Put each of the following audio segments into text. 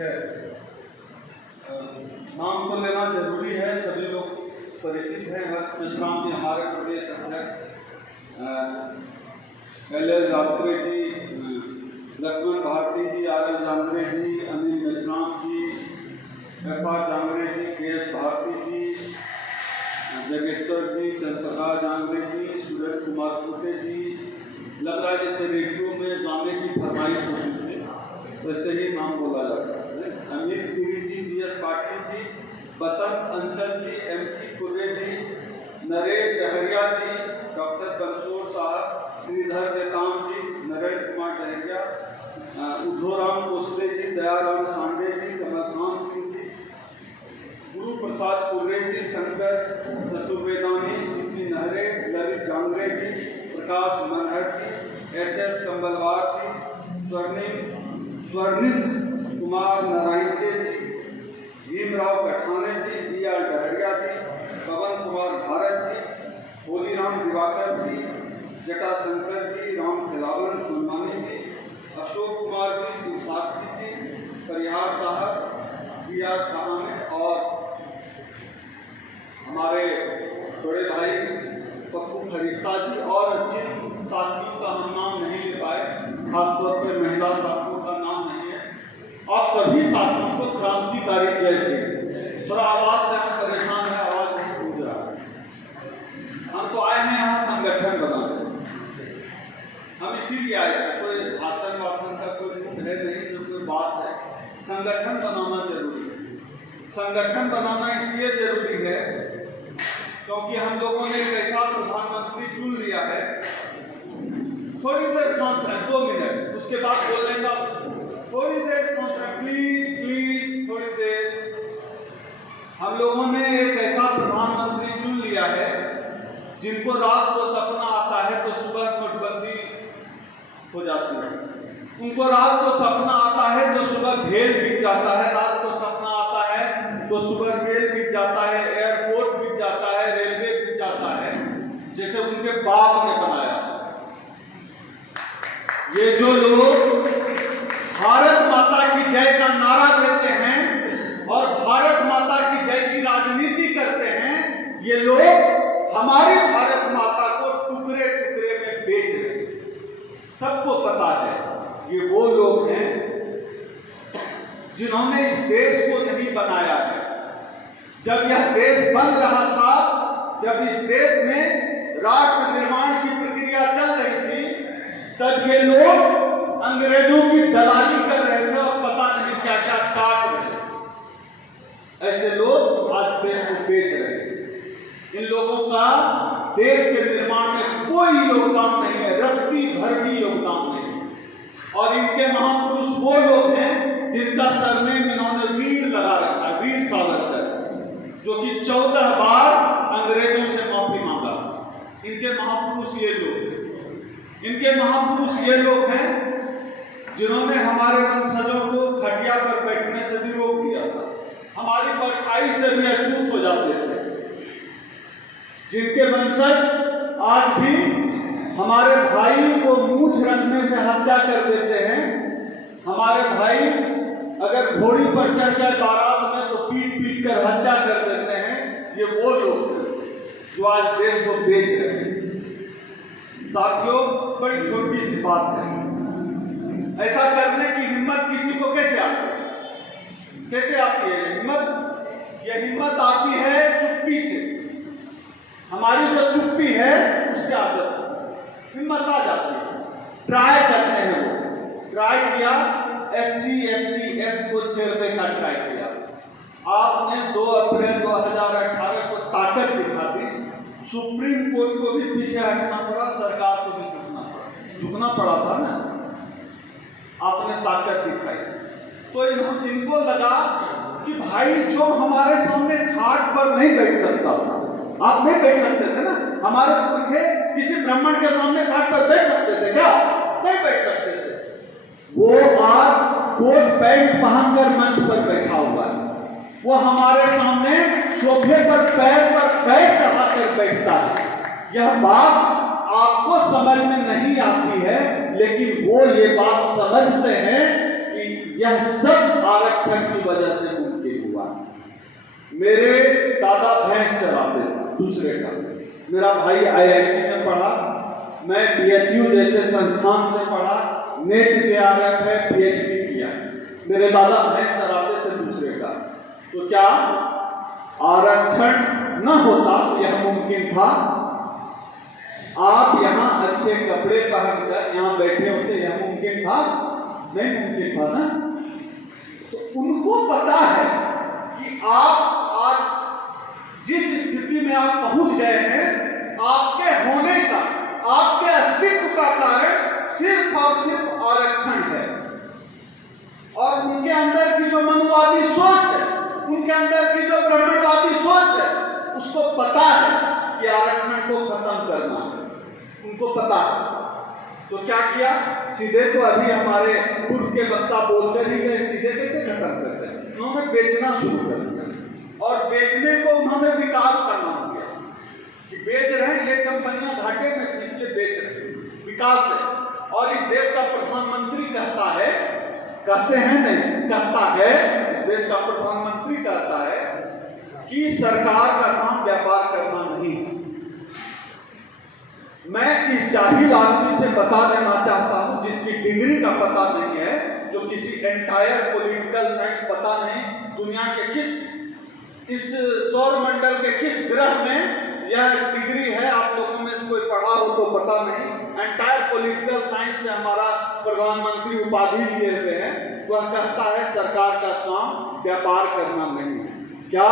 है। नाम तो लेना जरूरी है, सभी लोग परिचित हैं। हर्ष मेश्राम जी हमारे प्रदेश अध्यक्ष, एल रात्रे जी, लक्ष्मण भारती जी, आर एल जांगरे जी, अनिल मेश्राम जी, एफ.आर. जांगरे जी, के.एस. भारती जी, जगेश्वर जी, चंद्रप्रकाश जांगरे जी, सूरज कुमार कुटे जी। लग रहा है जैसे रेडियो में गाने की फरमाइश होती थी, वैसे ही नाम बोला जाता है। अमित पुरी जी, बी.एस. पाटिल जी, बसंत अंचल जी, एम.पी. कुर्रे जी, नरेश डहरिया जी, डॉक्टर बंसोर साहब, श्रीधर नेताम जी, नरेंद्र कुमार डहरिया, उद्धवराम कोसले जी, दयाराम सांडे जी, कमलकांत सिंह जी, गुरु प्रसाद कुर्रे जी, शंकर चतुर्वेदानी, सीपी नहरे, ललित जांगरे जी, प्रकाश मनहर जी, एस.एस. कंबलवार जी, स्वर्णिश कुमार नारायणके जी, भीमराव कठाने जी, बी.आर. डहरिया जी, पवन कुमार भारत जी, होलीराम दिवाकर जी, जटाशंकर जी, राम खिलावन सोनमानी जी, अशोक कुमार जी, शिव साथी जी, परिहार साहब, बी.आर. कहाने और हमारे बड़े भाई पप्पू फरिश्ता जी और जिन साथियों का हम नाम नहीं ले पाए, खासतौर पर महिला साथियों का नाम नहीं है, आप सभी साथियों को क्रांतिकारी जय दें। थोड़ा आवाज से हम परेशान है, आवाज नहीं गूंज रहा है। हम तो आए हैं यहाँ संगठन बनाने, हम इसीलिए आए हैं। कोई भाषण वासन का कोई है नहीं, जो कोई बात है, संगठन बनाना जरूरी है। संगठन बनाना इसलिए जरूरी है क्योंकि हम लोगों ने एक ऐसा प्रधानमंत्री चुन लिया है। थोड़ी देर शांत रहे, 2 मिनट, उसके बाद बोलने का। थोड़ी देर शांत रहे, प्लीज प्लीज, थोड़ी देर। हम लोगों ने एक ऐसा प्रधानमंत्री चुन लिया है जिनको रात को सपना आता है तो सुबह नोटबंदी हो जाती है। उनको रात को सपना आता है तो सुबह भेल बिक जाता है, रात को सपना आता है तो सुबह रेल बिक जाता है, एयरपोर्ट बिक जाता है, रेलवे बिक जाता है, जैसे उनके बाप ने बनाया। ये जो लोग भारत माता की जय का नारा देते हैं और भारत माता की जय की राजनीति करते हैं, ये लोग हमारी भारत माता को टुकड़े टुकड़े में बेच रहे हैं। सबको पता है ये वो लोग हैं जिन्होंने इस देश को नहीं बनाया है। जब यह देश बन रहा था, जब इस देश में राष्ट्र निर्माण की प्रक्रिया चल रही थी, तब ये लोग अंग्रेजों की दलाली कर रहे थे और पता नहीं क्या क्या चाट रहे थे। ऐसे लोग आज देश को बेच रहे हैं। इन लोगों का देश के निर्माण में कोई योगदान नहीं है, रत्ती भर भी योगदान नहीं है। और इनके महापुरुष वो लोग हैं जिनका सरनेम इन्होंने वीर लगा रखा है, वीर सावरकर, जो कि 14 बार अंग्रेजों से माफी मांगा। इनके महापुरुष ये लोग हैं। इनके महापुरुष ये लोग हैं जिन्होंने हमारे वंशजों को खटिया पर बैठने से भी रोक दिया था, हमारी परछाई से भी अछूत हो जाते थे। जिनके वंशज आज भी हमारे भाई को मूंछ रखने से हत्या कर देते हैं। हमारे भाई अगर घोड़ी पर चढ़ जाए बारात में तो पीट पीट कर हत्या कर देते हैं। ये वो लोग जो आज देश को बेच रहे हैं। साथियों, बड़ी छोटी सी बात है, ऐसा करने की हिम्मत किसी को कैसे आती है? कैसे आती है हिम्मत? यह हिम्मत आती है चुप्पी से। हमारी जो चुप्पी है उससे आदत हिम्मत आ जाती है। ट्राई करते हैं, वो ट्राई किया, SC ST एक्ट को छेड़ने का ट्राई किया। आपने 2 अप्रैल 2018 को ताकत दिखा दी। सुप्रीम कोर्ट को भी पीछे हटना पड़ा, सरकार को भी झुकना पड़ा था ना। आपने ताकत दिखाई तो इनको लगा कि भाई जो हमारे सामने खाट पर नहीं बैठ सकता, आप नहीं बैठ सकते थे ना, हमारे पुरखे किसी ब्राह्मण के सामने खाट पर बैठ सकते थे क्या? नहीं बैठ सकते थे। वो आज कोट पैंट पहनकर मंच पर बैठा हुआ है। वो हमारे सामने सोफे पर पैर चढ़ाकर बैठता है। यह बात आपको समझ में नहीं आती है, लेकिन वो ये बात समझते हैं कि यह सब आरक्षण की वजह से मुमकिन हुआ। मेरे दादा भैंस चलाते थे दूसरे का, मेरा भाई IIT में पढ़ा, मैं BHU जैसे संस्थान से पढ़ा, नेट JRF है, PhD किया। मेरे दादा भैंस चलाते थे दूसरे का, तो क्या आरक्षण न होता तो यह मुमकिन था? आप यहाँ अच्छे कपड़े पहनकर यहाँ बैठे होते, यह मुमकिन था? नहीं मुमकिन था ना। तो उनको पता है कि आप आज जिस स्थिति में आप पहुंच गए हैं, आपके होने का, आपके अस्तित्व का कारण सिर्फ और सिर्फ आरक्षण है। और उनके अंदर की जो मनुवादी सोच है, उनके अंदर की जो ब्राह्मणवादी सोच है, उसको पता है कि आरक्षण को खत्म करना है, उनको पता है। तो क्या किया? सीधे तो अभी हमारे पूर्व के वक्ता बोलते ही गए, सीधे कैसे खत्म करते हैं? उन्होंने बेचना शुरू कर दिया, और बेचने को उन्होंने विकास का नाम दिया कि बेच रहे हैं, ये कंपनियां घाटे में थी इसलिए बेच रहे हैं, विकास है। और इस देश का प्रधानमंत्री कहता है, कहते हैं नहीं, कहता है, इस देश का प्रधानमंत्री कहता है कि सरकार का काम व्यापार करना नहीं। मैं इस जाहिल आदमी से बता देना चाहता हूं, जिसकी डिग्री का पता नहीं है, जो किसी एंटायर पॉलिटिकल साइंस पता नहीं, दुनिया के किस इस सौर मंडल के किस ग्रह में यह डिग्री है, आप लोगों में से कोई पढ़ा हो तो पता नहीं। एंटायर पॉलिटिकल साइंस से हमारा प्रधानमंत्री उपाधि लिए हुए हैं। वह कहता है सरकार का काम व्यापार करना नहीं है। क्या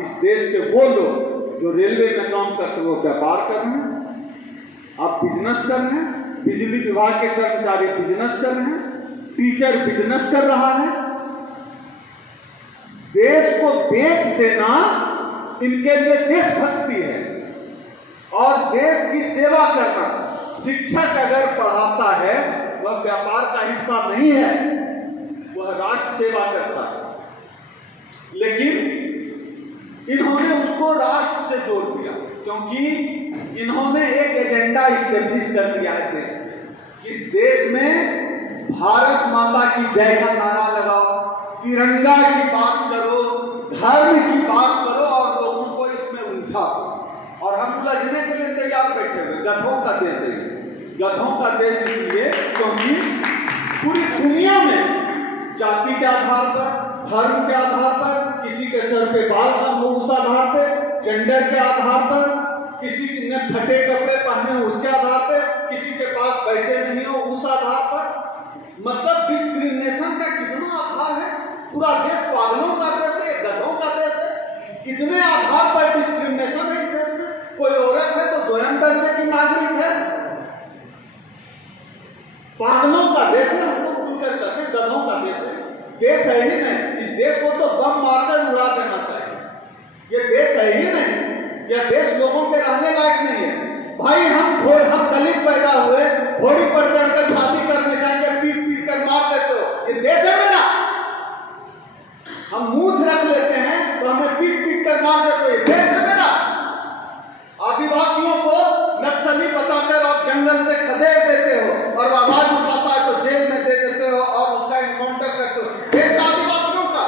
इस देश के वो लोग जो रेलवे में काम करते वो व्यापार कर रहे हैं? आप बिजनेस कर रहे हैं, बिजली विभाग के कर्मचारी बिजनेस कर रहे हैं, टीचर बिजनेस कर रहा है। देश को बेच देना इनके लिए देशभक्ति है, और देश की सेवा करना। शिक्षक अगर पढ़ाता है वह व्यापार का हिस्सा नहीं है, वह राष्ट्र सेवा करता है। लेकिन इन्होंने उसको राष्ट्र से जोड़ दिया, क्योंकि इन्होंने एक एजेंडा इस्टेब्लिश कर दिया है देश में। इस देश में भारत माता की जय का नारा लगाओ, तिरंगा की बात करो, धर्म की बात करो, और लोगों को इसमें उलझाओ। और हम उलझने के लिए तैयार बैठे हुए। गधों का देश है, गधों का देश इसलिए क्योंकि पूरी दुनिया में जाति के आधार पर, धर्म के आधार पर, किसी के सर पे बाल कम हो उस आधार पर, जेंडर के आधार पर, किसी ने फटे कपड़े पहने हो उसके आधार पर, किसी के पास पैसे नहीं हो उस आधार पर, मतलब डिस्क्रिमिनेशन का कितना आधार है। पूरा देश पागलों का देश है, गधों का देश है। कितने आधार पर डिस्क्रिमिनेशन है इस देश में। कोई औरत है तो दोयम दर्जे की नागरिक है। पागलों का देश है, हम लोग खुलकर कहते हैं गधों का देश है। देश है ही नहीं, इस देश को तो बम मारकर उड़ा देना चाहिए। ये देश है ही नहीं, यह देश लोगों के रहने लायक नहीं है। भाई हम दलित पैदा हुए, घोड़ी पर चढ़कर शादी करने जाएंगे, पीट पीट कर मार देते हो, ये देश है मेरा। हम मूंछ रख लेते हैं तो हमें पीट पीट कर मार देते हो, ये देश है मेरा। आदिवासियों को नक्सली बताकर आप जंगल से खदेड़ देते हो, और आवाज उठाता है तो जेल में दे देते हो और उसका इनकाउंटर करते हो। देश आदिवासियों का।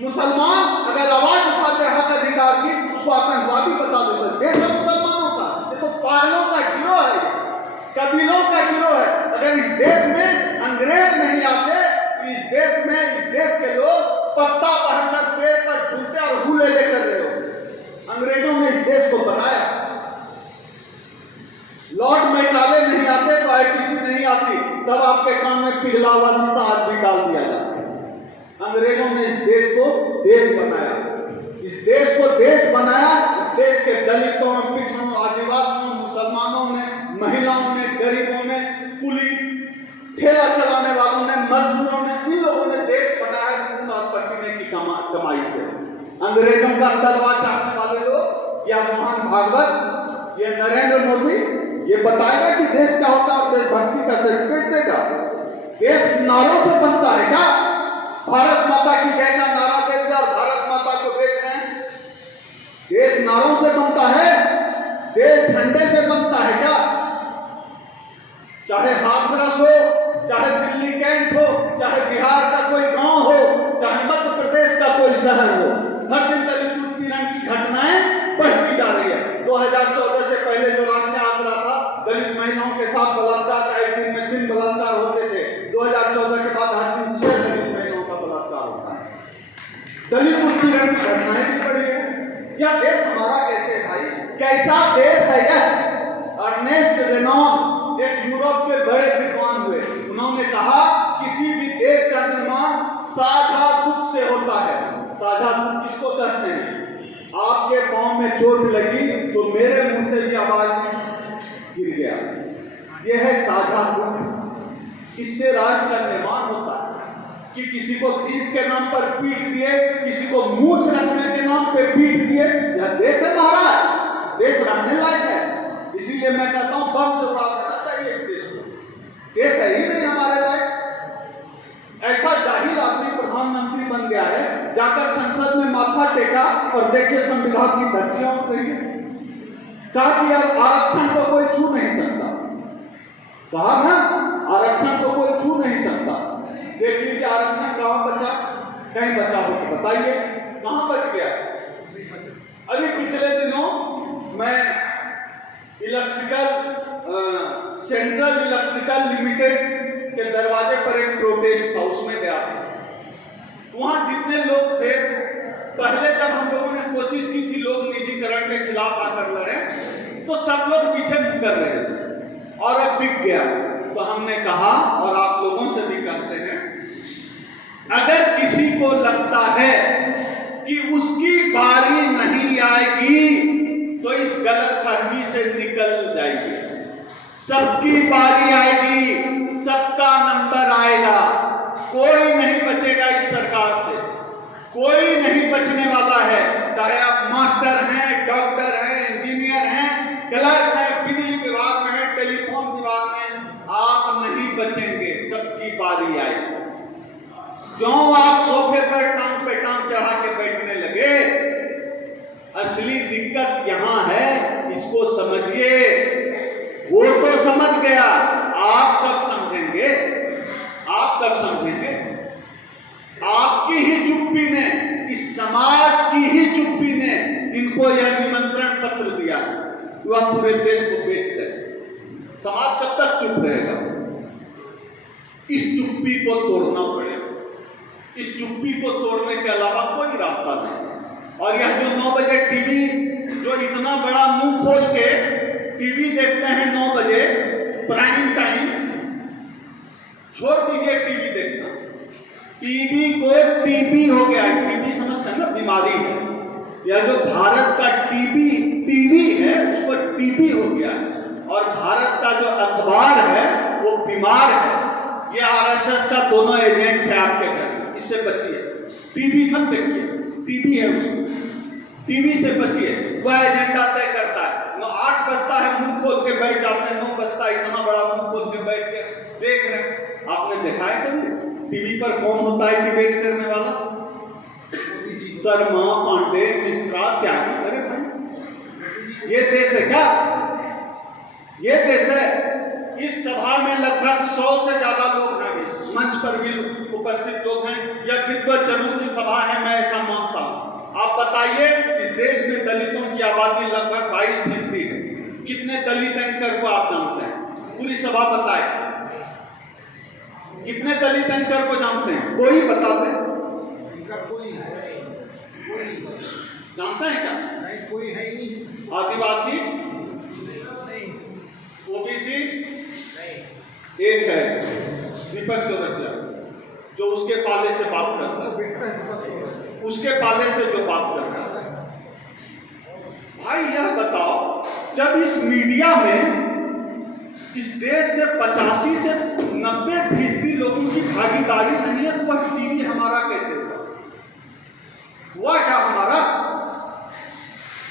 मुसलमान अगर आवाज उठाते हैं हक अधिकार की, उसको आतंकवादी बता देते हैं। देश है मुसलमानों का। ये तो पागलों का गिरोह है, कबीलों का गिरोह है। अगर इस देश में अंग्रेज नहीं आते, इस देश में, इस देश के लोग पत्ता पहनकर पेड़ पर झूलते और हुले लेकर रहे हो। अंग्रेजों ने इस देश को बनाया। लॉर्ड मैकाले नहीं आते तो ITC नहीं आती, तब आपके काम में पिघला हुआ शीशा हाथ भी डाल दिया जाता। अंग्रेजों ने इस देश को देश बनाया, इस देश को देश बनाया। इस देश के दलितों, पिछड़ों, आदिवासियों, मुसलमानों ने, महिलाओं ने, गरीबों ने, कुली ठेला चलाने वालों ने, मजदूरों ने, इन लोगों ने देश बनाया खून और पसीने की कमाई से। अंग्रेजों का तलवार चाटने वाले लोग, या मोहन भागवत, ये नरेंद्र मोदी, ये बताएगा कि देश क्या होता है और देशभक्ति का सर्टिफिकेट देगा। देश नारों से बनता है क्या? भारत माता की जय का नारा दे दिया और भारत माता को बेच रहे हैं। देश नारों से बनता है, देश झंडे से बनता है क्या? चाहे हाथरस हो, चाहे दिल्ली कैंट हो, 2014 के बाद हर दिन 6 दलित महिलाओं का बलात्कार होता है। दलित उत्पीड़न की घटनाएं भी बढ़ी है। यह देश हमारा कैसे है भाई? कैसा देश है यह? अर्नेस्ट रेनॉन एक यूरोप के बड़े विद्वान हुए। उन्होंने कहा किसी भी देश का निर्माण साझा दुख से होता है। साझा दुख किसको कहते हैं? आपके पांव में चोट लगी तो मेरे मुंह से भी आवाज गिर गया, यह है साझा दुख। इससे राष्ट्र का निर्माण होता है कि किसी को पीठ के नाम पर पीट दिए, किसी को मूछ रखने के नाम पे पीट दिए। यह देश है महाराज, देश रहने लायक है। इसीलिए मैं कहता हूं बम से उड़ा देना चाहिए देश को। देश है ही नहीं हमारे लायक। ऐसा जाहिल आदमी प्रधानमंत्री बन गया है, जाकर संसद में माथा टेका और देखिए संविधान की धज्जियां उठ रही है। कहा कि यार आरक्षण को कोई छू नहीं सकता। कहा ना आरक्षण को कोई छू नहीं सकता। देख लीजिए आरक्षण कहां बचा? कहीं बचा हो तो बताइए, कहां बच गया? अभी पिछले दिनों मैं सेंट्रल इलेक्ट्रिकल लिमिटेड के दरवाजे पर एक प्रोटेस्ट था, उसमें गया था। वहां जितने लोग थे, पहले जब हम लोगों ने कोशिश की थी लोग निजीकरण के खिलाफ आकर लड़े, तो सब लोग पीछे मुकर रहे थे और अब बिक गया। तो हमने कहा और आप लोगों से भी कहते हैं, अगर किसी को लगता है कि उसकी बारी नहीं आएगी तो इस गलतफहमी से निकल जाएगी। सबकी बारी आएगी, सबका नंबर आएगा। कोई नहीं बचेगा इस सरकार से, कोई नहीं बचने वाला है। चाहे आप मास्टर हैं, डॉक्टर हैं, इंजीनियर हैं, क्लर्क हैं, बिजली विभाग में हैं, टेलीफोन विभाग में, आप नहीं बचेंगे। सबकी बारी आएगी। क्यों आप सोफे पर टांग पे टांग चढ़ा के बैठने लगे? असली दिक्कत यहां है, इसको समझिए। वो तो समझ गया, आप कब समझेंगे? आप कब समझेंगे? आपकी ही चुप्पी ने, इस समाज की ही चुप्पी ने इनको यह निमंत्रण पत्र दिया, वह पूरे देश को बेच दे। समाज कब तक चुप रहेगा? इस चुप्पी को तोड़ना पड़ेगा। इस चुप्पी को तोड़ने के अलावा कोई रास्ता नहीं। और यह जो 9 बजे टीवी, जो इतना बड़ा मुंह खोल के टीवी देखते हैं 9 बजे प्राइम टाइम, छोड़ दीजिए टीवी देखना। टीवी को टीबी हो गया है। टीबी समझते हैं ना, बीमारी है। यह जो भारत का टीवी है उसको टीबी हो गया है। और भारत का जो अखबार है वो बीमार है। ये आरएसएस का दोनों एजेंट है आपके घर में, इससे बचिए। टीवी मत देखिए, टीवी है उसको, टीवी से बचिए। वह एजेंडा तय करता है। 8 बजता है मुंह खोल के बैठ जाते हैं, 9 बजता है इतना बड़ा मुंह खोल के बैठ के देख रहे हैं। आपने देखा है कभी टीवी पर कौन होता है डिबेट करने वाला? शर्मा, पांडे, मिश्रा, त्यागी। अरे भाई, ये देश है क्या? ये देश है। इस सभा में लगभग 100 से ज्यादा लोग हैं, मंच पर भी उपस्थित लोग हैं। यह विद्वज्जनों की सभा है, मैं ऐसा मानता हूं। आप बताइए, इस देश में दलितों की आबादी लगभग 22% है। कितने दलित एंकर को आप जानते हैं? पूरी सभा बताए कितने दलित एंकर को जानते हैं? कोई बता दे। जानते हैं क्या? नहीं, कोई है ही नहीं। आदिवासी, ओबीसी एक है, दीपक चौरसिया, जो उसके पाले से बात करता है, उसके पाले से जो बात करता है। भाई यह बताओ, जब इस मीडिया में इस देश से 85 से 90% लोगों की भागीदारी नहीं है, तो वह टीवी हमारा कैसे हुआ? हुआ क्या हमारा?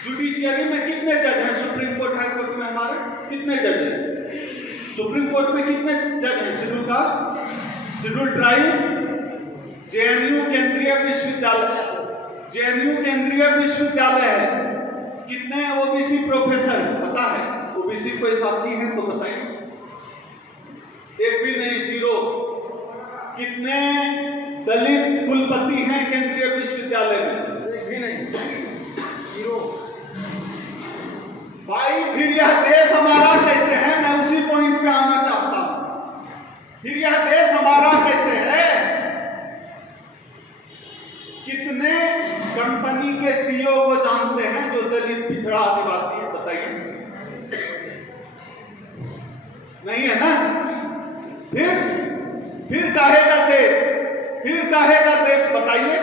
जुडिशियरी में कितने जज हैं? सुप्रीम कोर्ट, हाई कोर्ट में हमारे कितने जज हैं? सुप्रीम कोर्ट में कितने जज हैं? Schedule caste, schedule tribe, JNU केंद्रीय विश्वविद्यालय, जेएनयू केंद्रीय विश्वविद्यालय है। कितने ओबीसी प्रोफेसर पता है? ओबीसी कोई साथी है तो बताइए। एक भी नहीं, 0। कितने दलित कुलपति हैं केंद्रीय विश्वविद्यालय में? एक भी नहीं, 0। भाई फिर यह देश हमारा कैसे है? मैं उसी पॉइंट पे आना चाहता हूं। फिर यह देश हमारा कैसे है? कितने कंपनी के सीईओ को जानते हैं जो दलित पिछड़ा आदिवासी है? बताइए, नहीं है ना? फिर काहे का देश? फिर काहे का देश? बताइए,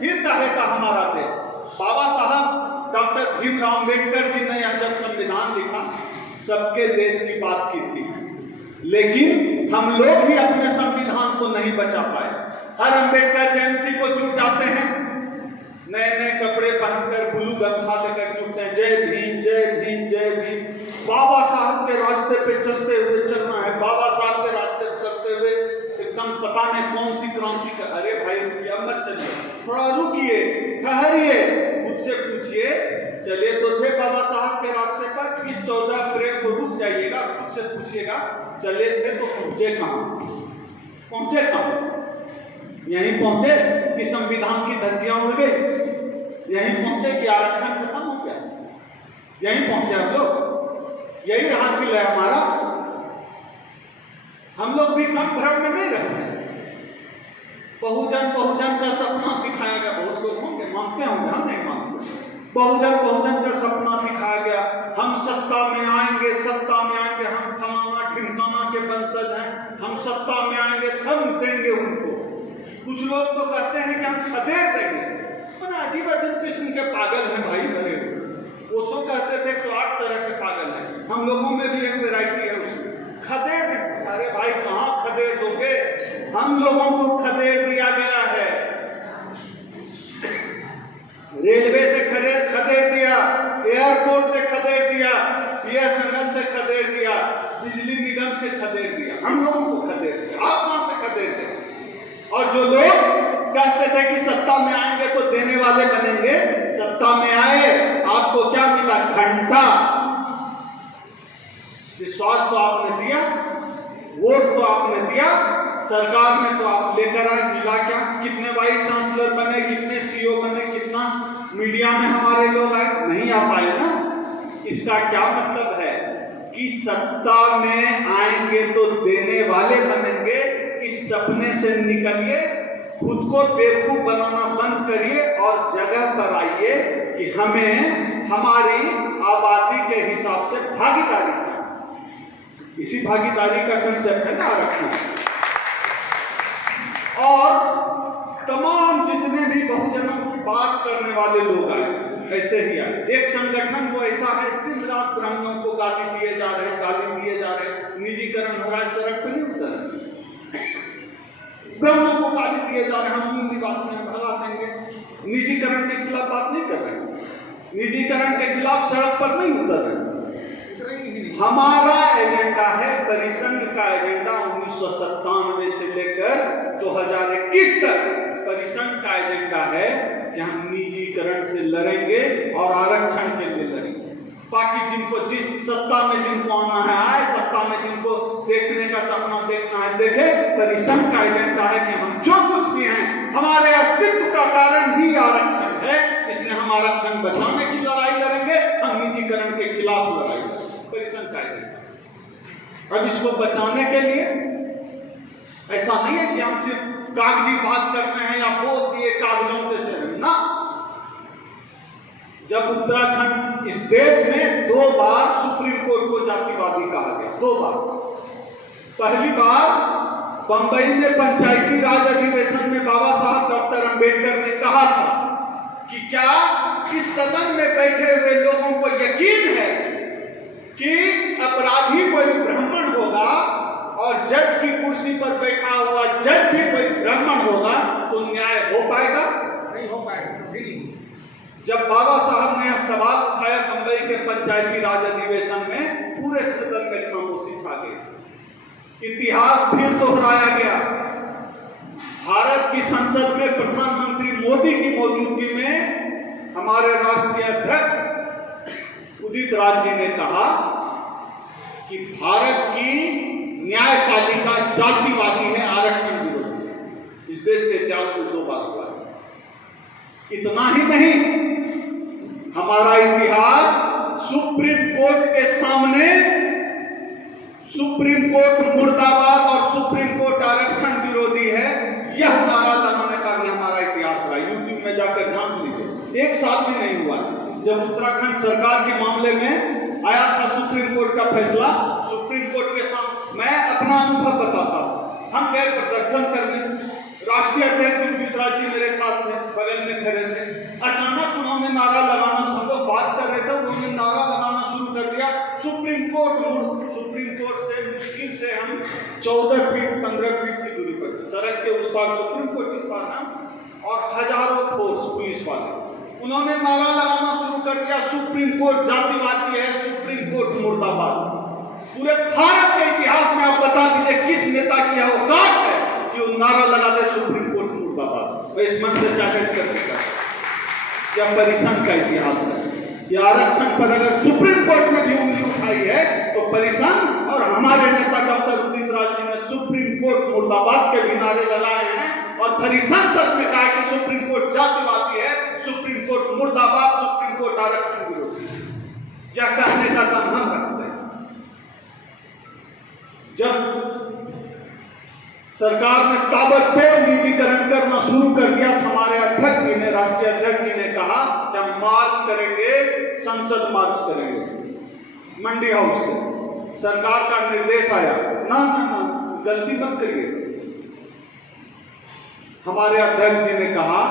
फिर काहे का हमारा देश? बाबा साहब डॉक्टर भीमराव अम्बेडकर जी ने यह जब संविधान लिखा, सबके देश की बात की थी, लेकिन हम लोग भी अपने संविधान को नहीं बचा पाए। हर अम्बेडकर जयंती को जुट जाते हैं, नए नए कपड़े पहनकर, ब्लू गमछा लेकर जुटते हैं, जय भीम जय भीम जय भीम। बाबा साहब के रास्ते पे चलते हुए चलना है, बाबा साहब के रास्ते पे चलते हुए एकदम पता नहीं कौन सी क्रांति का। अरे भाई रुकिए, मत चलिए, थोड़ा रुकिए, ठहरिए, मुझसे पूछिए, चले तो थे बाबा साहब के रास्ते पर? इस 14 अप्रैल को रुक जाइएगा, खुद से पूछिएगा, चले थे तो पहुंचे कहां? पहुंचे कहां? यहीं पहुंचे कि संविधान की धज्जियां उड़ गई? यहीं पहुंचे कि आरक्षण खत्म हो गया? यहीं पहुंचे हम लोग, यही हासिल है हमारा। हम लोग भी कम भ्रम में नहीं रहते। बहुजन का सपना दिखाया गया, बहुत लोग होंगे मानते होंगे, हम नहीं मानते। बहुजन का सपना दिखाया गया, हम सत्ता में आएंगे, सत्ता में आएंगे, हम फलाना ढिमकाना के वंशज हैं, हम सत्ता में आएंगे, हम देंगे उनको। कुछ लोग तो कहते हैं कि हम खदेड़ देंगे। अजीब अजीब किस्म के पागल हैं भाई भरे। वो सो कहते थे 108 तरह के पागल हैं, हम लोगों में भी एक वैरायटी है उसमें, खदेड़ देंगे। अरे भाई कहाँ खदेड़ दोगे? हम लोगों को खदेड़ दिया गया है, रेलवे से खदेड़ दिया, एयरपोर्ट से खदेड़ दिया, BSNL से खदेड़ दिया, बिजली निगम से खदेड़ दिया, हम लोगों को खदेड़ दिया। आप कहां से खदेड़ दिया? और जो लोग कहते थे कि सत्ता में आएंगे तो देने वाले बनेंगे, सत्ता में आए, आपको क्या मिला? घंटा। विश्वास तो आपने दिया, वोट तो आपने दिया, सरकार में तो आप लेकर आए, मिला क्या? कितने वाइस चांसलर बने, कितने सीईओ बने, कितना मीडिया में हमारे लोग आए? नहीं आ पाए ना। इसका क्या मतलब है कि सत्ता में आएंगे तो देने वाले बनेंगे। इस सपने से निकलिए, खुद को बेवकूफ बनाना बंद करिए और जगह पर आइए कि हमें हमारी आबादी के हिसाब से भागीदारी करनी। इसी भागीदारी का कंसेप्ट है ना आरक्षण। और तमाम जितने भी बहुजनों की बात करने वाले लोग आए, ऐसे ही आए। एक संगठन वो ऐसा है, दिन रात ब्राह्मणों को गाली दिए जा रहे हैं, गाली दिए जा रहे हैं, निजीकरण हो रहा है, सड़क पर नहीं होता है, ब्राह्मणों को गाली दिए जा रहे हैं, हम मूल निवासी में भगा देंगे। निजीकरण के खिलाफ बात नहीं कर रहे, निजीकरण के खिलाफ सड़क पर नहीं उतर रहे। हमारा एजेंडा है परिसंघ का एजेंडा 1997 से लेकर 2021 तक परिसंघ का एजेंडा है कि हम निजीकरण से लड़ेंगे और आरक्षण के लिए लड़ेंगे। बाकी जिनको सत्ता में जिनको आना है आए, सत्ता में जिनको देखने का सपना देखना है देखे। परिसंघ का एजेंडा है कि हम जो कुछ भी हैं, हमारे अस्तित्व का कारण ही आरक्षण है, इसलिए हम आरक्षण बचाने की लड़ाई लड़ेंगे, हम निजीकरण के खिलाफ लड़ाई लड़ेंगे। परिसंघ का एजेंडा। अब इसको बचाने के लिए ऐसा नहीं है कि हम सिर्फ कागजी बात करते हैं या बोल दिए कागजों पे से ना। जब उत्तराखंड इस देश में 2 बार सुप्रीम कोर्ट को जातिवादी कहा गया, 2 बार। पहली बार बंबई में पंचायती राज अधिवेशन में बाबा साहब डॉक्टर अंबेडकर ने कहा था कि क्या इस सदन में बैठे हुए लोगों को यकीन है कि अपराधी कोई ब्राह्मण होगा और जज की कुर्सी पर बैठा हुआ जज भी कोई ब्राह्मण होगा तो न्याय हो पाएगा? नहीं हो पाएगा। जब बाबा साहब ने यह सवाल उठाया बंबई के पंचायती राज अधिवेशन में, पूरे सदन में खामोशी छा गई। इतिहास फिर दोहराया गया। भारत की संसद में प्रधानमंत्री मोदी की मौजूदगी में हमारे राष्ट्रीय अध्यक्ष उदित राज जी ने कहा कि भारत की न्यायपालिका जातिवादी है, आरक्षण विरोधी। इस देश के इतिहास में 2 बार हुआ है। इतना ही नहीं, हमारा इतिहास सुप्रीम कोर्ट के सामने, सुप्रीम कोर्ट मुर्दाबाद और सुप्रीम कोर्ट जब उत्तराखंड सरकार के मामले में आया था सुप्रीम कोर्ट का फैसला, सुप्रीम कोर्ट के सामने मैं अपना अनुभव बताता हूँ। हम गए प्रदर्शन करने, राष्ट्रीय अध्यक्ष युगराज जी मेरे साथ थे, बगल में खड़े थे। अचानक उन्होंने नारा लगाना, हम लोग बात कर रहे थे, उन्होंने नारा लगाना शुरू कर दिया, सुप्रीम कोर्ट मुड़। सुप्रीम कोर्ट से मुश्किल से हम 14 फीट 15 फीट की दूरी पर, सड़क के उस पार सुप्रीम कोर्ट, इस पार हम, और हजारों फोर्स पुलिस वाले। उन्होंने नारा लगाना शुरू कर दिया, सुप्रीम कोर्ट जातिवादी है, सुप्रीम कोर्ट मुर्दाबाद। पूरे भारत के इतिहास में आप बता दीजिए किस नेता की औकात है कि वो नारा लगा दे सुप्रीम कोर्ट मुर्दाबाद। मैं इस मन से जाकर कर सकता यह परिसंघ का इतिहास है। यह आरक्षण पर अगर सुप्रीम कोर्ट में भी उंगली उठाई है तो परिसंघ और हमारे नेता डॉक्टर उदित राज जी ने सुप्रीम कोर्ट मुर्दाबाद के भी नारे लगाए हैं, और परिसंसद में कहा कि सुप्रीम कोर्ट जातिवादी है, सुप्रीम कोर्ट मुर्दाबाद, सुप्रीम कोर्ट आरक्षण विरोधी। यह कहने का दम हम रखते हैं। जब सरकार ने ताबड़तोड़ निजीकरण करना शुरू कर दिया, हमारे अध्यक्ष जी ने, राष्ट्रीय अध्यक्ष जी ने कहा कि हम मार्च करेंगे, संसद मार्च करेंगे मंडी हाउस से। सरकार का निर्देश आया, ना ना ना, गलती मत करिए। हमारे अध्यक्ष जी ने कहा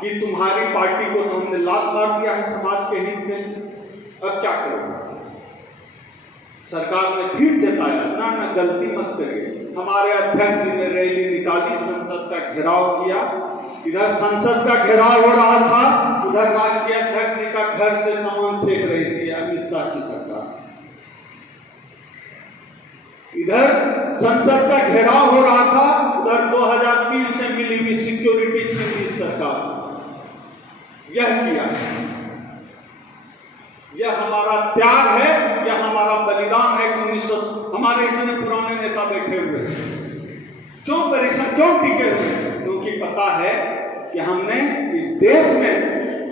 कि तुम्हारी पार्टी को तो हमने लात मार दिया है समाज के हित में, अब क्या करोगे? सरकार ने फिर जताया, ना ना, गलती मत करिए। हमारे अध्यक्ष जी ने रैली निकाली, संसद का घेराव किया। इधर संसद का घेराव हो रहा था, उधर राष्ट्रीय अध्यक्ष जी का घर से सामान फेंक रही थी अमित शाह की सरकार। इधर संसद का घेराव हो रहा था, उधर 2003 से मिली हुई सिक्योरिटी छीन ली सरकार। यह किया, यह हमारा त्याग है, यह हमारा बलिदान है। 1900 हमारे इतने पुराने नेता बैठे हुए क्यों परेशान, क्यों टिके हुए? क्योंकि पता है कि हमने इस देश में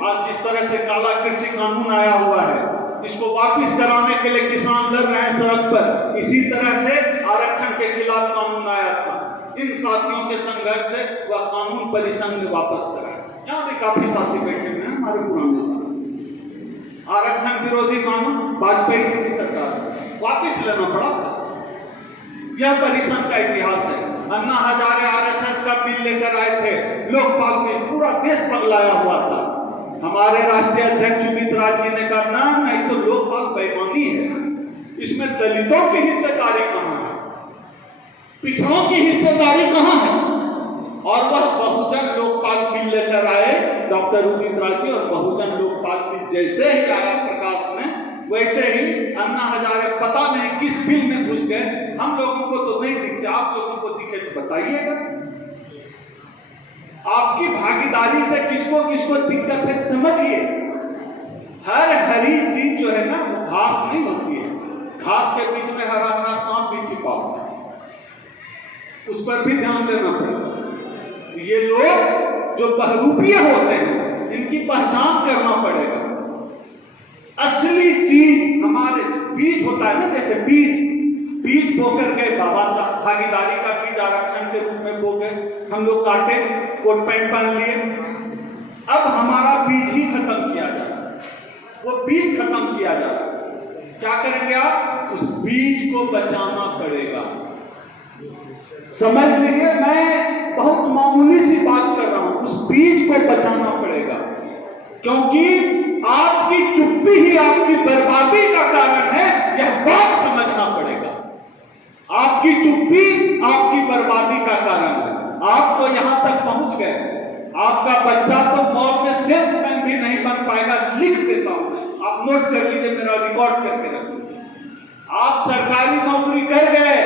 आज जिस तरह से काला कृषि कानून आया हुआ है, इसको वापस कराने के लिए किसान लड़ रहे हैं सड़क पर। इसी तरह से आरक्षण के खिलाफ कानून आया था। इन साथियों के संघर्ष से वह कानून परिसंघ ने वापस कराया। यहाँ भी काफी साथी बैठे हुए हैं हमारे पुराने साथी। आरक्षण विरोधी कानून वाजपेयी जी की सरकार वापस लेना पड़ा था। यह परिसंघ का इतिहास है। अन्ना हजारे आरएसएस का बिल लेकर आए थे, लोकपाल में पूरा देश पगलाया हुआ था। हमारे राष्ट्रीय अध्यक्ष उदित राज जी ने कहा, ना नहीं तो लोकपाल बेईमानी है, इसमें दलितों की हिस्सेदारी कहां है, पिछड़ों की हिस्सेदारी कहां है? और वह बहुजन लोकपाल बिल लेकर आए डॉक्टर उदित राज जी, और बहुजन लोकपाल बिल जैसे ही आया प्रकाश में, वैसे ही अन्ना हजारे पता नहीं किस बिल में घुस गए। हम लोगों को तो नहीं दिखते, आप लोगों को दिखे तो बताइएगा। आपकी भागीदारी से किसको किसको दिक्कत है समझिए। हर हरी चीज जो है ना, घास नहीं होती है, घास के बीच में हरा हरा सांप भी छिपा हुआ है, उस पर भी ध्यान देना पड़ेगा। ये लोग जो बहरूपिये होते हैं, इनकी पहचान करना पड़ेगा। असली चीज हमारे बीज होता है ना, जैसे बीज बोकर गए बाबा साहब, भागीदारी का बीज आरक्षण के रूप में बो गए, हम लोग काटे, कोट पैंट पहन लिए। अब हमारा बीज ही खत्म किया जा रहा है, वो बीज खत्म किया जा रहा है। क्या करेंगे आप? उस बीज को बचाना पड़ेगा। समझ लीजिए, मैं बहुत मामूली सी बात कर रहा हूं, उस बीज को बचाना पड़ेगा, क्योंकि आपकी चुप्पी ही आपकी बर्बादी का कारण है। यह बात समझना पड़ेगा। आपकी चुप्पी आपकी बर्बादी का कारण है। आप तो यहां तक पहुंच गए, आपका बच्चा तो मॉल में सेल्समैन भी नहीं बन पाएगा। लिख देता हूं मैं, आप नोट कर लीजिए, मेरा रिकॉर्ड करके रखिए। आप सरकारी नौकरी कर गए,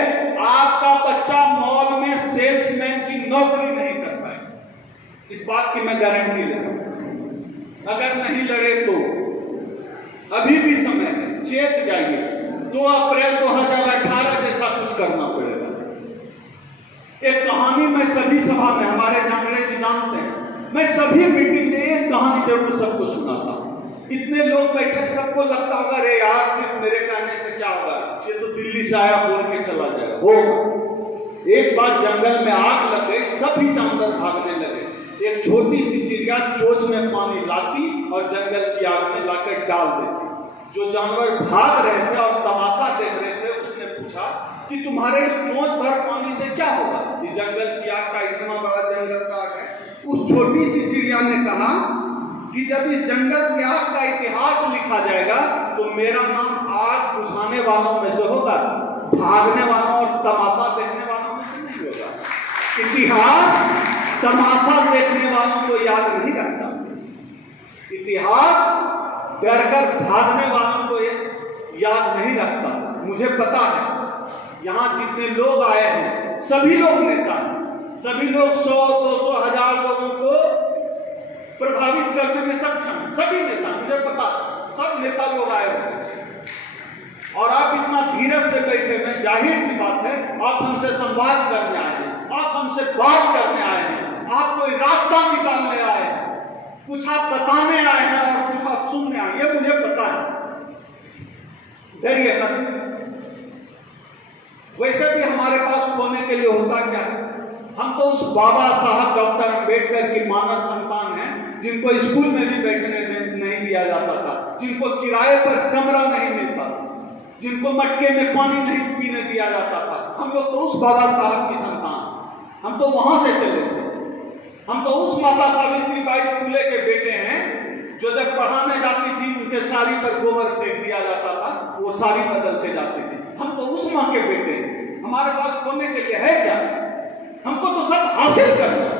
आपका बच्चा मॉल में सेल्समैन की नौकरी नहीं कर पाएगा। इस बात की मैं गारंटी ले रहा हूं। अगर नहीं लड़े तो अभी भी समय है, चेत जाइए। 2 अप्रैल 2018 जैसा कुछ करना पड़ेगा। एक कहानी मैं सभी सभा में, हमारे जांगड़े जी जानते हैं, मैं सभी मीटिंग में एक कहानी जरूर सबको सुनाता हूं। इतने लोग बैठे, सबको लगता होगा अरे यार सिर्फ मेरे कहने से क्या होगा, ये तो दिल्ली से आया बोल के चला जाएगा। हो एक बार जंगल में आग लग गई, सभी जानवर भागने लगे। एक छोटी सी चिड़िया चोंच में पानी लाती और जंगल की आग में लाकर डाल देती। जो जानवर भाग रहे थे और तमाशा देख रहे थे, उसने पूछा कि तुम्हारे इस चोंच भर पानी से क्या होगा? इस जंगल की आग का, इतना बड़ा जंगल का आग है। उस छोटी सी चिड़िया ने कहा कि जब इस जंगल की आग का इतिहास लिखा जाएगा तो मेरा नाम आग बुझाने वालों में से होगा, भागने वालों और तमाशा देखने वालों में से नहीं होगा। इतिहास तमाशा देखने वालों को याद नहीं रखता, इतिहास डर कर भागने वालों को याद नहीं रखता। मुझे पता है यहाँ जितने लोग आए हैं सभी लोग नेता हैं, सभी लोग 100, 200, 1000 लोगों को प्रभावित करने में सक्षम हैं, सभी नेता, मुझे पता है सब नेता लोग आए हैं। और आप इतना धीरज से बैठे हैं, जाहिर सी बात है आप हमसे संवाद करने आए हैं, आप हमसे बात करने आए हैं, आप कोई रास्ता निकालने आए हैं, कुछ आप बताने आए हैं और कुछ आप सुनने आए, ये मुझे पता है। डरिए मत। वैसे भी हमारे पास खोने के लिए होता क्या है? हम तो उस बाबा साहब डॉक्टर अंबेडकर की मानस संतान हैं, जिनको स्कूल में भी बैठने नहीं दिया जाता था, जिनको किराए पर कमरा नहीं मिलता था, जिनको मटके में पानी नहीं पीने दिया जाता था। हम लोग तो उस बाबा साहब की संतान, हम तो वहां से चले थे। हम तो उस माता सावित्रीबाई फुले के बेटे हैं जो जब पढ़ाने जाती थी उनके साड़ी पर गोबर फेंक दिया जाता था, वो साड़ी बदलते जाते थे। हम तो उस माँ के बेटे हैं। हमारे पास खोने के लिए है क्या? हमको तो सब हासिल करना है।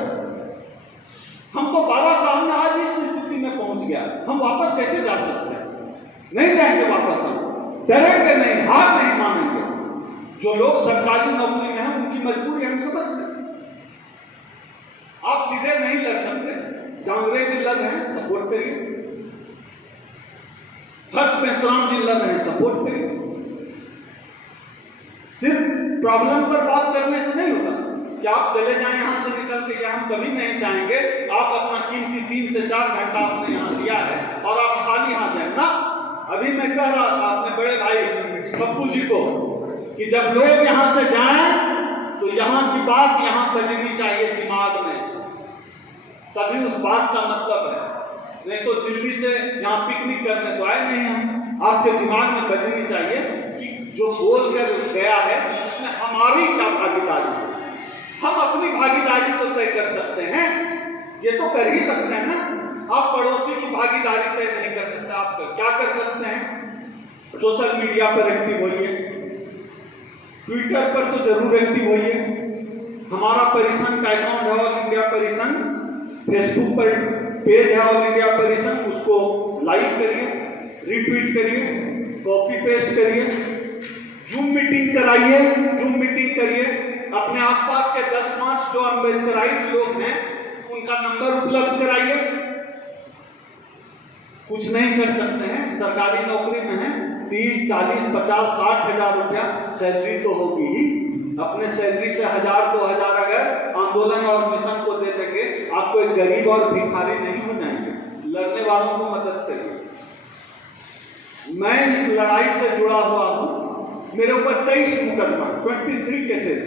हम तो बाबा साहब ने आज इस स्थिति में पहुंच गया, हम वापस कैसे जा सकते हैं? नहीं जाएंगे वापस, हम डरेंगे नहीं, हार नहीं मानेंगे। जो लोग सरकारी नौकरी में हैं उनकी मजबूरी हम समझते हैं। आप सीधे नहीं लड़ सकते, जांगरे जी लड़ रहे हैं, सपोर्ट करिए। हर्ष मेश्राम जी लड़ रहे हैं, सपोर्ट करिए। सिर्फ प्रॉब्लम पर बात करने से नहीं होगा कि आप चले जाएं यहां से निकल के, हम कभी नहीं चाहेंगे आप अपना कीमती 3 से 4 घंटा आपने यहाँ लिया है और आप खाली हाथ जाए ना। अभी मैं कह रहा था अपने बड़े भाई पप्पू जी को कि जब लोग यहां से जाएं तो यहां की बात यहां बजनी चाहिए दिमाग में, तभी उस बात का मतलब है। नहीं तो दिल्ली से यहाँ पिकनिक करने तो आए नहीं हम, आपके दिमाग में बजनी चाहिए कि जो बोल कर गया है उसमें हमारी क्या भागीदारी है। हम अपनी भागीदारी तो तय कर सकते हैं, ये तो कर ही सकते हैं ना। आप पड़ोसी की भागीदारी तय नहीं कर सकते, आप क्या कर सकते हैं? सोशल मीडिया पर एक्टिव होइए, ट्विटर पर तो जरूर एक्टिव होइए। हमारा परिसंघ का अकाउंट है ऑल इंडिया परिसंघ, फेसबुक पर पेज है ऑल इंडिया परिसंघ, उसको लाइक करिए, रिट्वीट करिए, कॉपी पेस्ट करिए, जूम मीटिंग कराइए, जूम मीटिंग करिए। अपने आसपास के 10-5 जो अम्बेडकराइट लोग हैं उनका नंबर उपलब्ध कराइए। कुछ नहीं कर सकते हैं, सरकारी नौकरी में है, 30, 40, 50, 60 हजार रुपया सैलरी तो होगी ही। अपने सैलरी से 1000-2000 अगर आंदोलन और मिशन को दे देंगे, आपको एक गरीब और भिखारी नहीं हो जाएंगे। लड़ने वालों को मदद करिए। मैं इस लड़ाई से जुड़ा हुआ हूं, मेरे ऊपर 23 मुकदमा, 23 केसेस,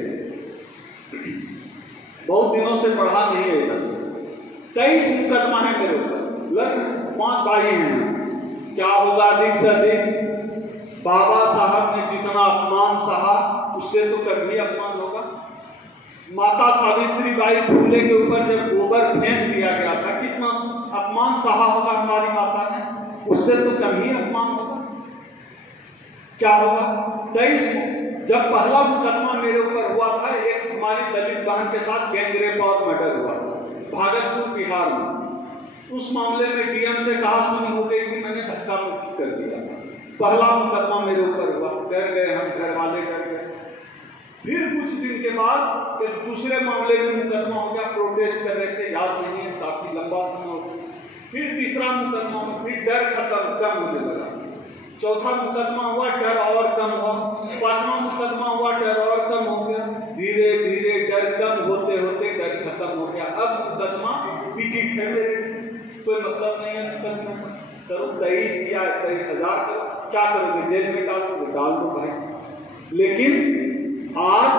बहुत दिनों से पढ़ा नहीं है इधर, 23 मुकदमा है मेरे ऊपर। 5 भाई हैं। क्या होगा अधिक से अधिक? बाबा साहब ने जितना अपमान सहा उससे तो कभी अपमान होगा। माता सावित्रीबाई फुले के ऊपर जब गोबर फेंक दिया गया था, कितना अपमान सहा होगा हमारी माता ने, उससे तो कभी अपमान होगा। क्या होगा? 23 जब पहला मुकदमा मेरे ऊपर हुआ था, एक हमारी दलित बहन के साथ गैंगरेप और मर्डर हुआ भागलपुर बिहार में। उस मामले में डीएम से कहा सुनी हो गई कि मैंने धक्का मुक्की कर दिया। पहला मुकदमा मेरे ऊपर हुआ, डर गए हम, घर वाले डर गए। फिर कुछ दिन के बाद एक दूसरे मामले में मुकदमा हो गया, प्रोटेस्ट कर रहे थे, याद नहीं है, काफी लंबा समय हो गया। फिर तीसरा मुकदमा, फिर डर खत्म कम होने लगा। चौथा मुकदमा हुआ, डर और कम हुआ। 5वां मुकदमा हुआ, डर और कम हो गया। धीरे धीरे डर कम होते होते डर खत्म हो गया। अब मुकदमा डिजिट है मेरे, कोई मतलब नहीं है मुकदमा करो। 23 किया, 23,000 करो, क्या करोगे? जेल में डाल दो भाई। लेकिन आज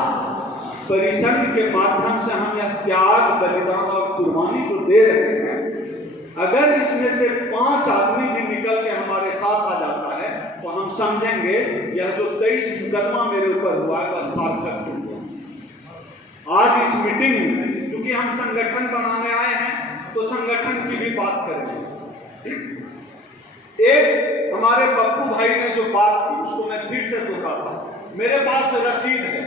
परिसंघ के माध्यम से हम यह त्याग, बलिदान और कुर्बानी जो दे रहे हैं, अगर इसमें से 5 आदमी भी निकल के हमारे साथ आ जाता है तो हम समझेंगे यह जो 23 मुकदमा मेरे ऊपर हुआ है वह सार्थक हो गया। आज इस मीटिंग में चूंकि हम संगठन बनाने आए हैं तो संगठन की भी बात करेंगे। एक हमारे पप्पू भाई ने जो बात की उसको मैं फिर से दोहराता हूं। मेरे पास रसीद है।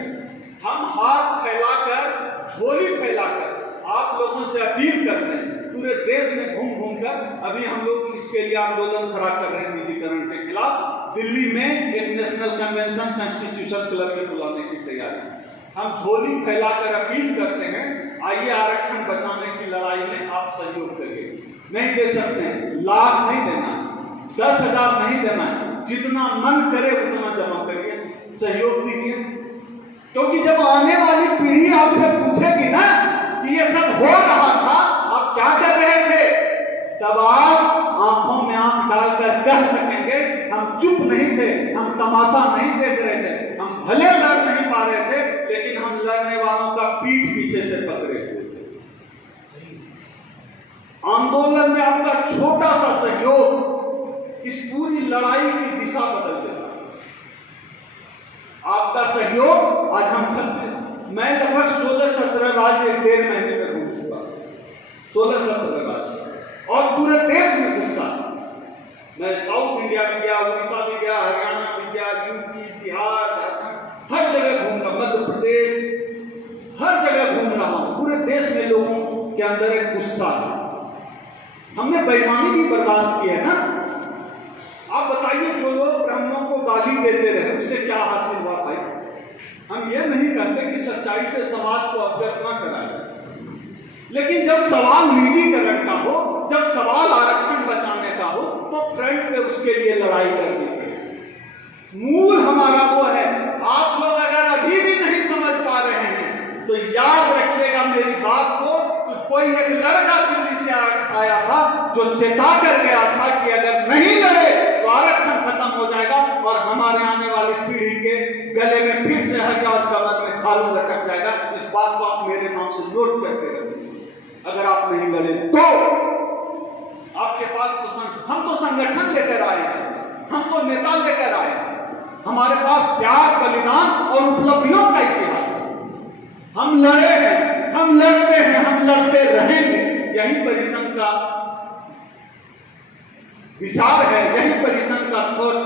हम हाथ फैलाकर, झोली फैलाकर आप लोगों से अपील करते हैं, पूरे देश में घूम घूम कर अभी हम लोग इसके लिए आंदोलन खड़ा कर रहे हैं निजीकरण के खिलाफ। दिल्ली में एक नेशनल कन्वेंशन कॉन्स्टिट्यूशन क्लब में बुलाने की तैयारी। हम झोली फैलाकर अपील करते हैं, आइए आरक्षण बचाने की लड़ाई में आप सहयोग करिए। नहीं दे सकते हैं, लाख नहीं देना, 10,000 नहीं देना है, जितना मन करे उतना जमा करिए, सहयोग दीजिए। क्योंकि जब आने वाली पीढ़ी आपसे पूछेगी ना कि ये सब हो रहा था, आप क्या कर रहे थे, तब आप आंखों में आंख डालकर कह सकेंगे हम चुप नहीं थे, हम तमाशा नहीं देख रहे थे, हम भले लड़ नहीं पा रहे थे लेकिन हम लड़ने वालों का पीठ पीछे से पकड़े हुए थे। आंदोलन में आपका छोटा सा सहयोग इस पूरी लड़ाई की दिशा बदल देता है। आपका सहयोग आज हम चलते हैं। मैं लगभग 16-17 राज्य 1.5 महीने में घूम चुका, 16-17 राज्य, और पूरे देश में गुस्सा। मैं साउथ इंडिया में गया, उड़ीसा में गया, हरियाणा में गया, यूपी, बिहार, झारखंड, हर जगह घूम रहा, मध्य प्रदेश, हर जगह घूम रहा हूं। पूरे देश में लोगों के अंदर एक गुस्सा है। हमने बेईमानी भी बर्दाश्त की है ना। आप बताइए, जो लोग ब्राह्मणों को गाली देते रहे उससे क्या हासिल हुआ भाई? हम ये नहीं कहते कि सच्चाई से समाज को अवगत न कराए, लेकिन जब सवाल निजीकरण का हो, जब सवाल आरक्षण बचाने का हो, तो फ्रंट पे उसके लिए लड़ाई करनी पड़े। मूल हमारा वो है। आप लोग अगर अभी भी नहीं समझ पा रहे हैं तो याद रखिएगा मेरी बात को। कोई एक लड़का दिल्ली से आया था जो चेता कर गया था कि अगर नहीं लड़े तो आरक्षण खत्म हो जाएगा और हमारे आने वाली पीढ़ी के गले में फिर से हड्डियां और कमर में खालू लटक जाएगा। इस बात को आप मेरे नाम से नोट करके रखें। अगर आप नहीं लड़े तो आपके पास तो हम तो संगठन लेकर आए हैं, हम तो नेता लेकर आए हैं। हमारे पास त्याग, बलिदान और उपलब्धियों का इतिहास है। हम लड़े हैं, हम लड़ते हैं, हम लड़ते रहेंगे। यही परिसंघ का विचार है, यही परिसंघ का थॉट,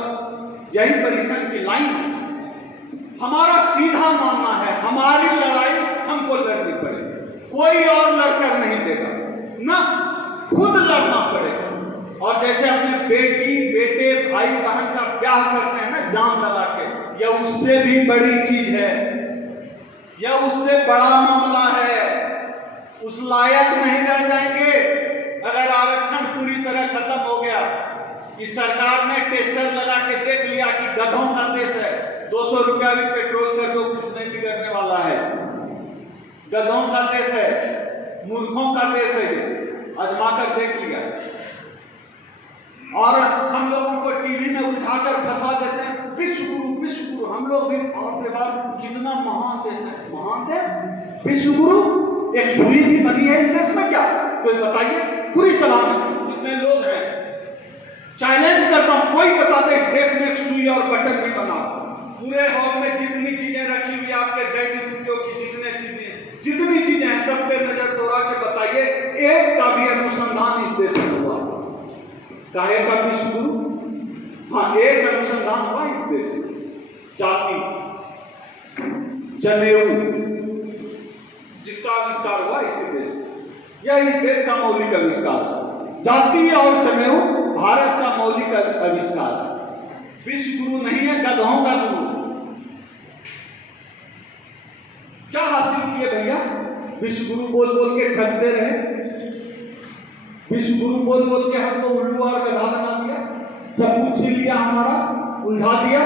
यही परिसंघ की लाइन है। हमारा सीधा मानना है, हमारी लड़ाई हमको लड़नी पड़ेगी, कोई और लड़कर नहीं देगा, ना खुद लड़ना पड़ेगा। और जैसे अपने बेटी, बेटे, भाई बहन का ब्याह करते हैं ना जान लगा के, यह उससे भी बड़ी चीज है, यह उससे बड़ा मामला है। उस लायक नहीं रह जाएंगे अगर आरक्षण पूरी तरह खत्म हो गया। इस सरकार ने टेस्टर लगा के देख लिया कि गधों का देश है, 200 रुपया भी पेट्रोल कर दो कुछ नहीं बिगड़ने वाला है। गधों का देश है, मूर्खों का देश है, आजमा कर देख लिया। और हम लोगों को टीवी में उलझाकर फंसा देते हैं, विश्व गुरु, विश्व गुरु। हम लोग भी बाप रे बाप कितना महान देश है, महान देश, विश्व गुरु। एक सुई भी बनी है इस देश में क्या? कोई बताइए, पूरी सभा में कितने लोग हैं? चैलेंज करता हूं, कोई बता दे इस देश में एक सुई और बटन भी बना। पूरे हॉल में जितनी चीजें रखी हुई आपके दैनिक उपयोग की जितनी चीजें हैं, सब पे नजर दौड़ा के बताइए एक का भी अनुसंधान इस देश में हुआ? काहे का विश्व गुरु? हाँ, एक अनुसंधान हुआ इस देश में। जाति, जनेऊ, जिसका आविष्कार हुआ इसी देश, यह इस देश का मौलिक आविष्कार है। जाति और जनेऊ भारत का मौलिक आविष्कार है। विश्व गुरु नहीं है, गधों का गुरु। क्या हासिल किए भैया? विश्व गुरु बोल बोल के ठगते रहे, विश्व गुरु बोल बोल के हमको उल्लू और गधा बना दिया, सब कुछ छीन लिया हमारा, उलझा दिया।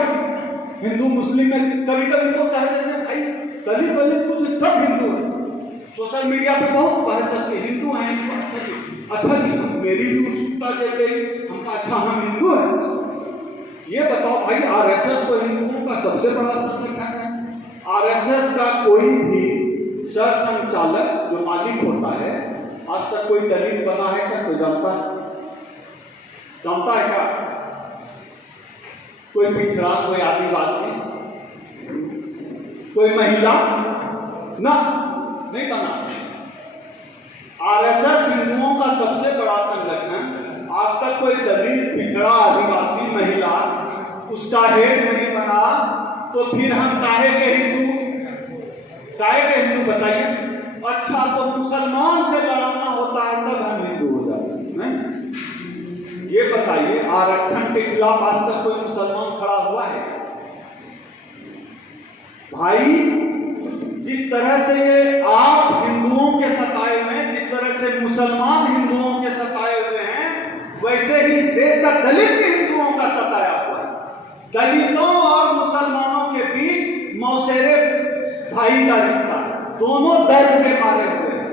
हिंदू मुस्लिम में कभी कभी तो कह देते हैं भाई दलित कुछ सब हिंदू है। सोशल मीडिया पे बहुत बहस चलती है, हिंदू हैं, अच्छा जी, मेरी भी उत्सुकता चल गई, हमका अच्छा हम हिंदू हैं। ये बताओ भाई, आरएसएस तो हिंदुओं का सबसे बड़ा संगठन है। आरएसएस का कोई भी सर संचालक जो मालिक होता है आज तक कोई दलित बना है क्या? कोई जानता है क्या? कोई पिछड़ा, कोई आदिवासी, कोई महिला? ना, नहीं बना। आरएसएस हिंदुओं का सबसे बड़ा संगठन, आज तक कोई दलित, पिछड़ा, आदिवासी, महिला उसका हेड नहीं बना, तो फिर हम काहे के हिंदू बताइए? अच्छा, तो मुसलमान से लड़ाना होता है तब हम हिंदू हो जाते हैं। ये बताइए, आरक्षण के खिलाफ आज तक कोई मुसलमान खड़ा हुआ है? भाई, जिस तरह से ये आप हिंदुओं के सताए हुए हैं, जिस तरह से मुसलमान हिंदुओं के सताए हुए हैं, वैसे ही इस देश का दलित भी हिंदुओं का सताया हुआ है। दलितों और मुसलमानों के बीच मौसेरे भाई का रिश्ता है। दोनों दर्द में मारे हुए हैं,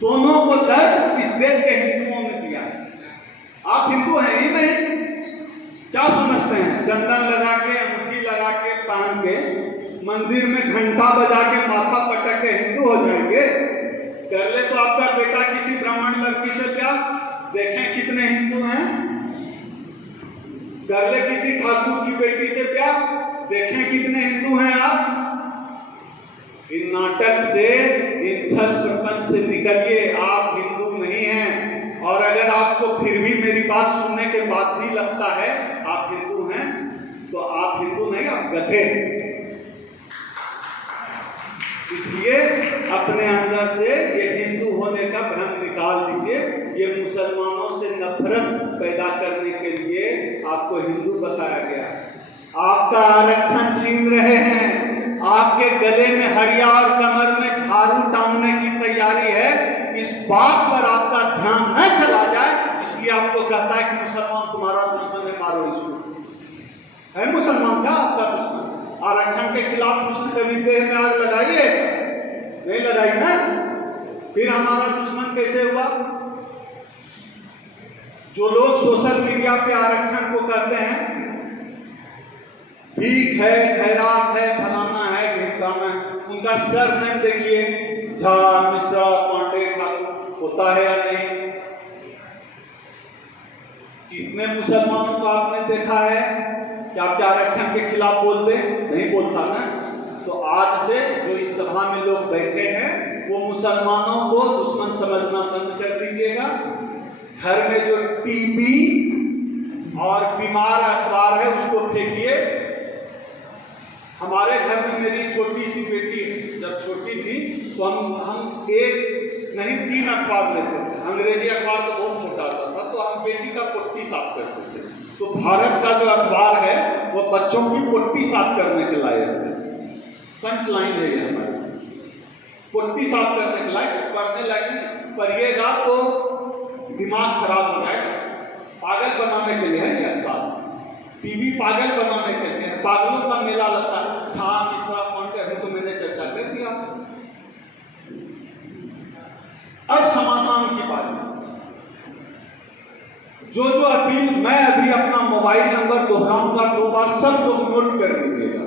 दोनों को दर्द इस देश के हिंदुओं ने दिया है। आप हिंदू हैं ही नहीं, क्या समझते हैं? चंदन लगा के, अंगूठी लगा के, पहन के, मंदिर में घंटा बजा के, माथा पटक के हिंदू हो जाएंगे? कर ले तो आपका बेटा किसी ब्राह्मण लड़की से प्यार, देखें कितने हिंदू हैं। कर ले किसी ठाकुर की बेटी से प्यार, देखें कितने हिंदू हैं आप। इन नाटक से, इन छल प्रपंच से निकलिए, आप हिंदू नहीं हैं। और अगर आपको फिर भी मेरी बात सुनने के बाद भी लगता है आप हिंदू हैं, तो आप हिंदू नहीं, आप गधे। इसलिए अपने अंदर से ये हिंदू होने का भ्रम निकाल दीजिए। ये मुसलमानों से नफरत पैदा करने के लिए आपको हिंदू बताया गया। आपका आरक्षण छीन रहे हैं, आपके गले में हड़िया और कमर में झाड़ू टांगने की तैयारी है। इस बात पर आपका ध्यान न चला जाए, इसलिए आपको कहता है कि मुसलमान तुम्हारा दुश्मन है, मारो इसको। है मुसलमान क्या आपका दुश्मन? आरक्षण के खिलाफ मुस्लिम कभी देह में आग लगाइए, नहीं लगाई ना? फिर हमारा दुश्मन कैसे हुआ? जो लोग सोशल मीडिया पे आरक्षण को कहते हैं भीख है, खैरात है, फलाना है, ढिकाना है, उनका सर नेम देखिए, झा, मिश्रा, पांडे, ठाकुर होता है या नहीं? किसने मुसलमानों को आपने देखा है कि आपके आरक्षण के खिलाफ बोलते? नहीं बोलता ना। तो आज से जो इस सभा में लोग बैठे हैं, वो मुसलमानों को दुश्मन समझना बंद कर दीजिएगा। घर में जो टीबी और बीमार अखबार है उसको फेंकिए। हमारे घर में मेरी छोटी सी बेटी जब छोटी थी तो हम एक नहीं 3 अखबार लेते थे। अंग्रेजी अखबार तो बहुत मोटा आता था, तो हम बेटी का पोट्टी साफ करते थे। तो भारत का जो अखबार है वो बच्चों की पोट्टी साफ करने के लायक है। पंच लाइन है ये हमारी, पोट्टी साफ करने के लायक, पढ़ने लायक नहीं। पढ़िएगा तो दिमाग खराब हो जाएगा। पागल बनाने के लिए है ये अखबार, टीवी पागल बनाने के लिए, पागलों का मेला लगता है। झा, मिश्रा, पांडे, तो मैंने चर्चा कर दिया। अब समाधान की बात, जो अपील मैं अभी अपना मोबाइल नंबर दोहराऊंगा 2 बार, सब लोग नोट कर लीजिएगा।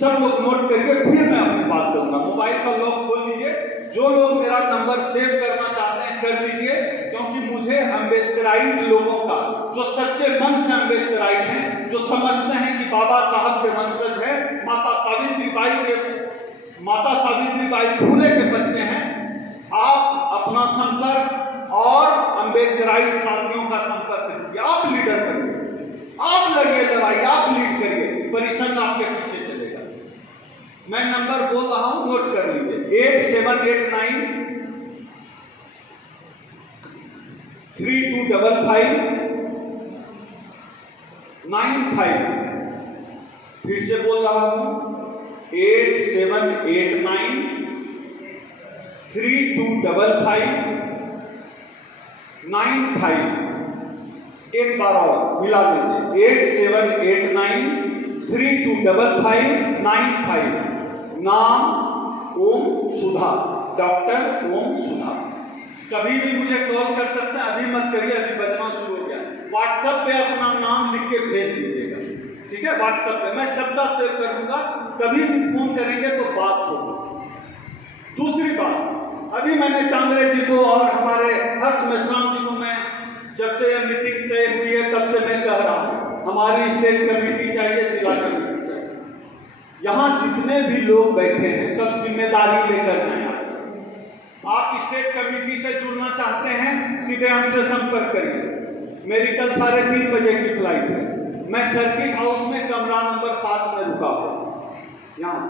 सब लोग नोट करके फिर मैं अपनी बात करूंगा। मोबाइल का लॉक खोल लीजिए। जो लोग मेरा नंबर सेव करना चाहते हैं कर लीजिए, क्योंकि मुझे अम्बेडकराइट लोगों का, जो सच्चे मन से अम्बेडकराइट हैं, जो समझते हैं कि बाबा साहब के वंशज है, माता सावित्रीबाई फूले के बच्चे हैं, आप अपना संपर्क और अम्बेडकराइट साथियों का संपर्क कीजिए। आप लीडर करिए, आप लड़िए लड़ाई, आप लीड करिए, परिसंघ आपके पीछे चलेगा। मैं नंबर बोल रहा हूं, नोट कर लीजिए। 8789 3255 95। फिर से बोल रहा हूं, 8789 3255 95। एक बार और मिला लीजिए, 8789 3255 95। नाम ओम सुधा, डॉक्टर ओम सुधा। कभी भी मुझे कॉल कर सकते हैं, अभी मत करिए, अभी बजना शुरू हो गया। व्हाट्सएप पे अपना नाम लिख के भेज दीजिएगा, ठीक है? व्हाट्सएप पे मैं शब्द सेव कर दूंगा, कभी भी फोन करेंगे तो बात होगी। दूसरी बात, अभी मैंने चांद्रे जी को और हमारे हमारी स्टेट कमेटी चाहिए, जिला कमेटी चाहिए। यहाँ जितने भी लोग बैठे हैं सब जिम्मेदारी लेकर जाएं। आप स्टेट कमेटी से जुड़ना चाहते हैं, सीधे हमसे संपर्क करिए। मेरी कल 3:30 बजे की फ्लाइट है। मैं सर्किट हाउस में कमरा नंबर 7 में रुका हूँ। यहाँ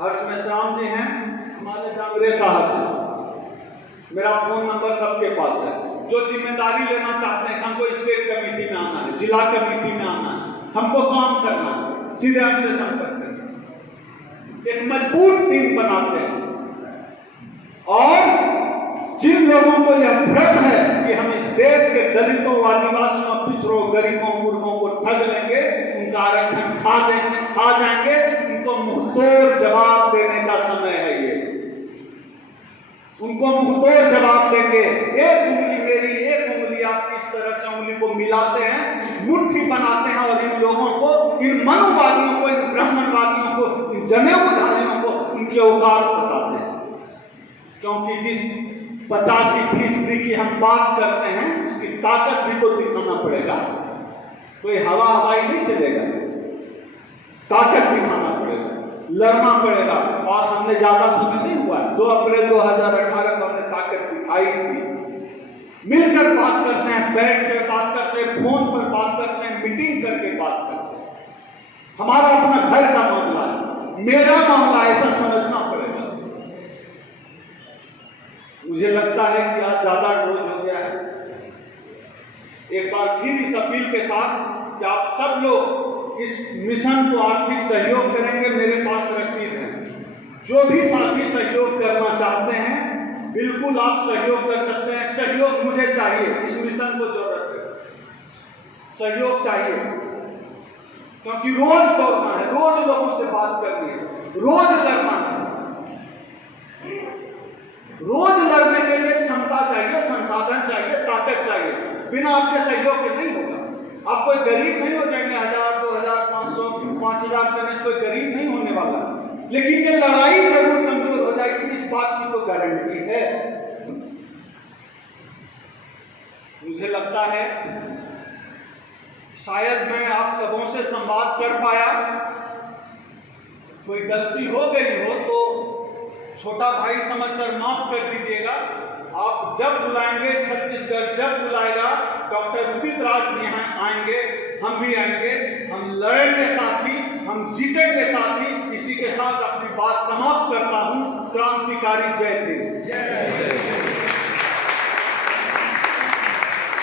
हर्ष मेश्राम जी हैं, हमारे जांगरे साहब हैं। मेरा फोन नंबर सबके पास है। जो जिम्मेदारी लेना चाहते हैं, हमको स्टेट कमेटी में आना है, जिला कमेटी में आना है, हमको काम करना है, सीधे हमसे संपर्क करें। एक मजबूत टीम बनाते हैं। और जिन लोगों को यह भ्रम है कि हम इस देश के दलितों, आदिवासियों, पिछड़ों, गरीबों, मूर्खों को ठग लेंगे, उनका आरक्षण खा जाएंगे, उनको मुंहतोड़ जवाब देने का समय है। ये उनको मुंहतोड़ जवाब देंगे। एक उंगली मेरी, एक उंगली आपकी, इस तरह से उंगली को मिलाते हैं, मुट्ठी बनाते हैं और इन लोगों को, इन मनुवादियों को, इन ब्राह्मणवादियों को, इन जनेऊधारियों को उनके औकात बताते हैं। क्योंकि जिस 85% की हम बात करते हैं, उसकी ताकत भी तो दिखाना पड़ेगा। कोई हवाई नहीं चलेगा, ताकत दिखाना पड़ेगा, लड़ना पड़ेगा। और हमने ज्यादा समय नहीं हुआ, 2 अप्रैल 2018 को हमने ताकत दिखाई थी। मिलकर बात करते हैं, बैठ कर बात करते हैं, फोन पर बात करते हैं, मीटिंग करके बात करते हैं। हमारा अपना घर का मामला है, मेरा मामला, ऐसा समझना पड़ेगा। मुझे लगता है कि आज ज्यादा डोज हो गया है। एक बार फिर इस अपील के साथ कि आप सब लोग इस मिशन को आर्थिक सहयोग करेंगे। मेरे पास रसीद है। जो भी साथी सहयोग करना चाहते हैं, बिल्कुल आप सहयोग कर सकते हैं। सहयोग मुझे चाहिए, इस मिशन को जरूरत है, सहयोग चाहिए। क्योंकि रोज दौड़ना है, रोज लोगों से बात करनी है, रोज लड़ना है। रोज लड़ने के लिए क्षमता चाहिए, संसाधन चाहिए, ताकत चाहिए। बिना आपके सहयोग के नहीं होगा। आप कोई गरीब नहीं हो जाएंगे, 1000, 2000, 500, 5000 देने से कोई गरीब नहीं होने वाला। लेकिन ये लड़ाई जरूर कमजोर हो जाएगी, इस बात की तो गारंटी है। मुझे लगता है शायद मैं आप सबों से संवाद कर पाया। कोई गलती हो गई हो तो छोटा भाई समझकर माफ कर दीजिएगा। आप जब बुलाएंगे, छत्तीसगढ़ जब बुलाएगा, डॉक्टर उदित राज भी यहाँ आएंगे, हम भी आएंगे। हम लड़ेंगे साथी, हम जीतेंगे साथी। इसी के साथ अपनी बात समाप्त करता हूँ। क्रांतिकारी जय हिंद।